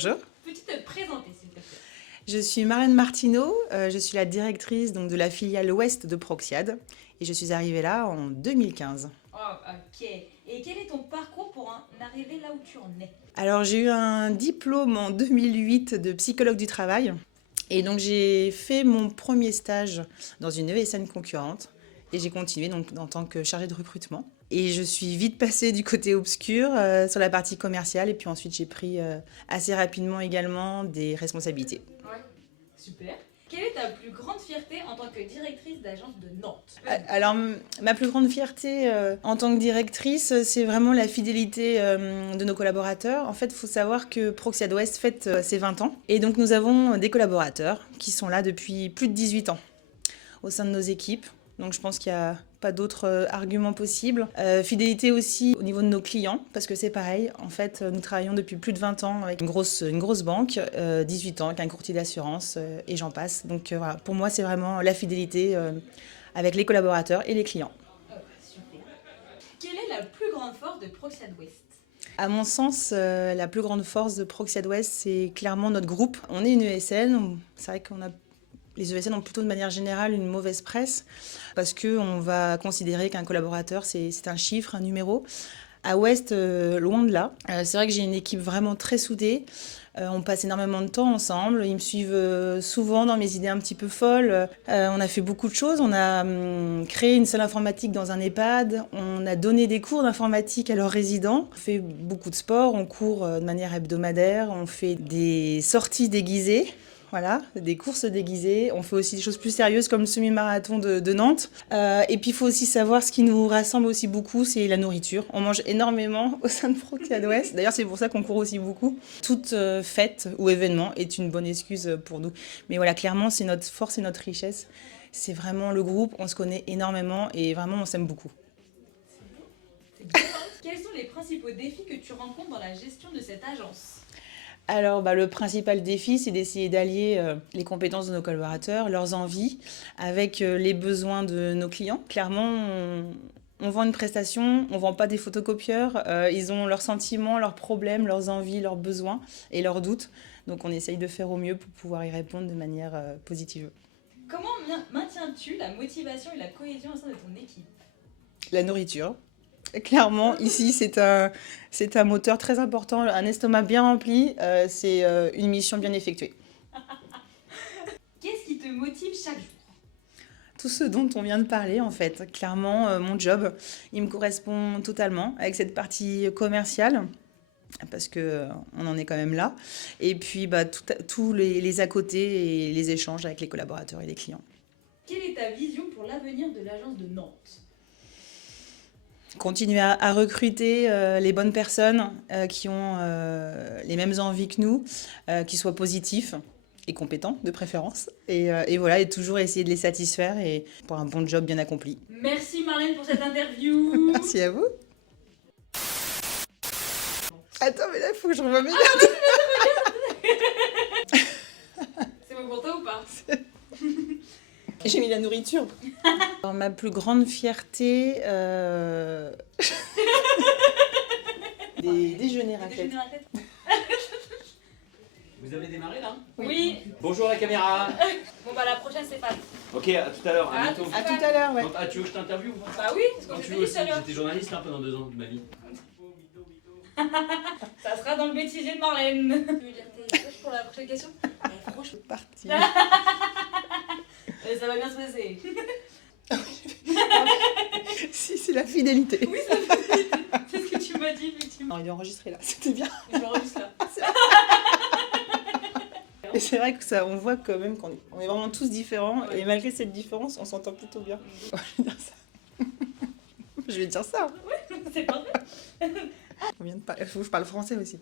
Bonjour. Peux-tu te présenter, s'il te plaît? Je suis Marlène Martineau, je suis la directrice donc, de la filiale Ouest de Proxiad et je suis arrivée là en 2015. Oh, ok. Et quel est ton parcours pour en arriver là où tu en es? Alors j'ai eu un diplôme en 2008 de psychologue du travail et donc j'ai fait mon premier stage dans une ESN concurrente et j'ai continué donc, en tant que chargée de recrutement. Et je suis vite passée du côté obscur sur la partie commerciale et puis ensuite j'ai pris assez rapidement également des responsabilités. Ouais, super. Quelle est ta plus grande fierté en tant que directrice d'agence de Nantes? Alors, ma plus grande fierté en tant que directrice, c'est vraiment la fidélité de nos collaborateurs. En fait, il faut savoir que Proxiad Ouest fête ses 20 ans. Et donc, nous avons des collaborateurs qui sont là depuis plus de 18 ans au sein de nos équipes. Donc, je pense qu'il n'y a pas d'autres arguments possibles. Fidélité aussi au niveau de nos clients, parce que c'est pareil. En fait, nous travaillons depuis plus de 20 ans avec une grosse banque, 18 ans avec un courtier d'assurance et j'en passe. Donc, voilà, pour moi, c'est vraiment la fidélité avec les collaborateurs et les clients. Super. Quelle est la plus grande force de Proxiad Ouest? À mon sens, la plus grande force de Proxiad Ouest, c'est clairement notre groupe. On est une ESN, c'est vrai qu'on a les ESN ont plutôt de manière générale une mauvaise presse parce qu'on va considérer qu'un collaborateur, c'est un chiffre, un numéro. À Ouest, loin de là. C'est vrai que j'ai une équipe vraiment très soudée. On passe énormément de temps ensemble. Ils me suivent souvent dans mes idées un petit peu folles. On a fait beaucoup de choses. On a créé une salle informatique dans un EHPAD. On a donné des cours d'informatique à leurs résidents. On fait beaucoup de sport. On court de manière hebdomadaire. On fait des sorties déguisées. Voilà, des courses déguisées. On fait aussi des choses plus sérieuses comme le semi-marathon de Nantes. Et puis il faut aussi savoir ce qui nous rassemble aussi beaucoup, c'est la nourriture. On mange énormément au sein de Proxiad Ouest. D'ailleurs, c'est pour ça qu'on court aussi beaucoup. Toute fête ou événement est une bonne excuse pour nous. Mais voilà, clairement, c'est notre force et notre richesse. C'est vraiment le groupe, on se connaît énormément et vraiment, on s'aime beaucoup. C'est bien. Quels sont les principaux défis que tu rencontres dans la gestion de cette agence? Alors, le principal défi, c'est d'essayer d'allier les compétences de nos collaborateurs, leurs envies, avec les besoins de nos clients. Clairement, on vend une prestation, on ne vend pas des photocopieurs. Ils ont leurs sentiments, leurs problèmes, leurs envies, leurs besoins et leurs doutes. Donc, on essaye de faire au mieux pour pouvoir y répondre de manière positive. Comment maintiens-tu la motivation et la cohésion au sein de ton équipe? La nourriture. Clairement, ici, c'est un moteur très important. Un estomac bien rempli, c'est une mission bien effectuée. Qu'est-ce qui te motive chaque jour? Tout ce dont on vient de parler, en fait. Clairement, mon job, il me correspond totalement avec cette partie commerciale, parce qu'on en est quand même là. Et puis, tous les à côté et les échanges avec les collaborateurs et les clients. Quelle est ta vision pour l'avenir de l'agence de Nantes? Continuer à recruter les bonnes personnes qui ont les mêmes envies que nous, qui soient positifs et compétents de préférence. Et voilà, et toujours essayer de les satisfaire et pour un bon job bien accompli. Merci Marlène pour cette interview. Merci à vous. Attends, mais là, il faut que je revoie mes notes. C'est bon pour toi ou pas? J'ai mis la nourriture. Alors, ma plus grande fierté, des déjeuners raclette. Déjeuner à tête. Vous avez démarré là? Oui. Bonjour la caméra. Bon bah la prochaine c'est pas. Ok, à tout à l'heure, à À bientôt. À tout à l'heure, ouais. Ah, tu veux que je t'interviewe? Bah oui, parce Quand qu'on tu s'est veux dit aussi, tout à l'heure. j'étais journaliste là pendant 2 ans de ma vie. Ça sera dans le bêtisier de Marlène. Tu veux dire tes choses pour la prochaine question? Franchement, Parti. ça va bien se passer. Si, c'est la fidélité. Oui, c'est ce que tu m'as dit effectivement. Non, il est enregistré là, c'était bien. Je l'enregistre là. Et c'est vrai que ça, on voit quand même qu'on est vraiment tous différents. Ouais. Et malgré cette différence, on s'entend plutôt bien. Je vais dire ça. Je vais dire ça. C'est parfait. On vient de parler. Faut que je parle français aussi.